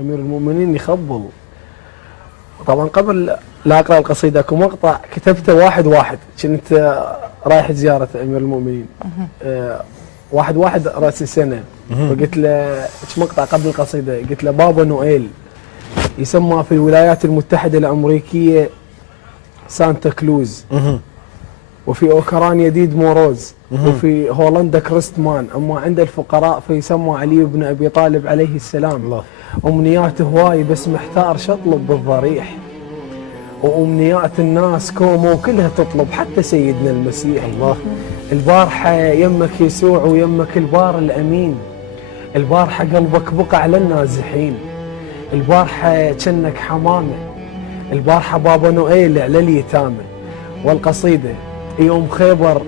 أمير المؤمنين يخبل. طبعا قبل لا أقرأ القصيدة اكو مقطع كتبته واحد كنت رايح زيارة أمير المؤمنين 1/1 رأس السنة، فقلت له مقطع قبل القصيدة، قلت له بابا نويل يسمى في الولايات المتحدة الأمريكية سانتا كلوز، وفي أوكرانيا ديد موروز، وفي هولندا كريستمان، أما عند الفقراء فيسمى علي بن أبي طالب عليه السلام. الله. أمنيات هواي بس محتار شطلب بالضريح، وأمنيات الناس كومو وكلها تطلب حتى سيدنا المسيح. الله. البارحة يمك يسوع ويمك البار الأمين، البارحة قلبك بقع للنازحين، البارحة جنك حمامة، البارحة بابا نويل على اليتامى. والقصيدة يوم خيبر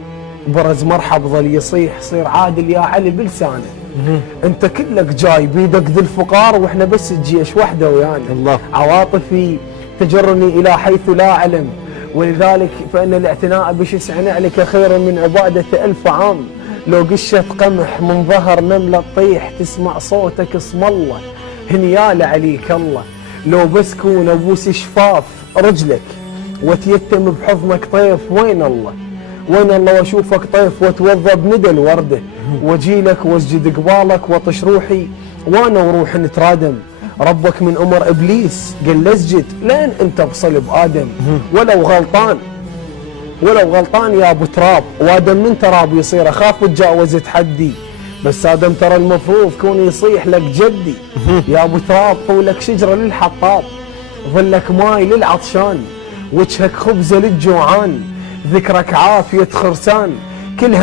برز مرحب ظل يصيح، صير عادل يا علي بلسانه، انت كلك جاي بيدك ذي الفقار واحنا بس الجيش وحده ويانا. الله. عواطفي تجرني الى حيث لا اعلم، ولذلك فان الاعتناء بشسع نعلك خير من عباده 1000 عام. لو قشة قمح من ظهر نملة تطيح تسمع صوتك اسم الله، هنيال عليك الله. لو بسكون ابوس شفاف رجلك وتيتم بحضنك طيف، وين الله وين الله، واشوفك طيف واتوضى بندى الورده، واجيلك واسجد قبالك واطش روحي وانا وروح نترادم. ربك من امر ابليس قال له اسجد لين انت بصلب ادم، ولو غلطان يا ابو تراب، وادم من تراب يصير، اخاف وتجاوز تحدي، بس ادم ترى المفروض كون يصيح لك جدي. يا ابو تراب طولك شجره للحطاب، ظلك ماي للعطشان، وجهك خبزه للجوعان، ذكرك عافيه خرسان، كل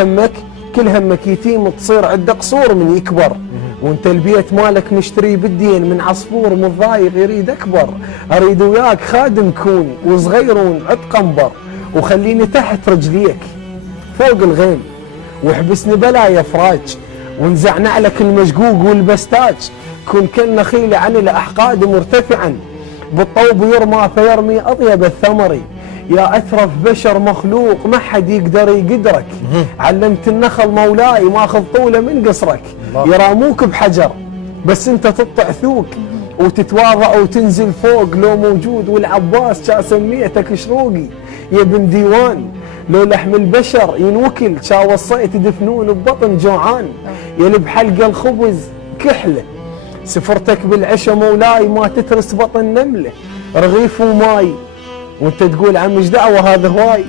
همك يتيم تصير عندك قصور من يكبر، وانت البيت مالك مشتري بالدين من عصفور متضايق يريد اكبر. اريد وياك خادم كون وصغيرون عد قنبر، وخليني تحت رجليك فوق الغيم، واحبسني بلا يا فراج، وانزع نعلك المشقوق والبستاج، كن كالنخيل عن الاحقاد مرتفعا، بالطوب يرمى فيرمي اطيب الثمر. يا أترف بشر مخلوق ما حد يقدر يقدرك، علمت النخل مولاي ماخذ طوله من قصرك. يراموك بحجر بس انت تطع ثوق، وتتواضع وتنزل فوق لو موجود، والعباس كا سميتك شروقي يا بن ديوان. لو لحم البشر ينوكل كا وصيت دفنون ببطن جوعان، يلي بحلقه الخبز كحله، سفرتك بالعشا مولاي ما تترس بطن نمله، رغيف وماي وانت تقول عم ايش دعوه هذا هواي.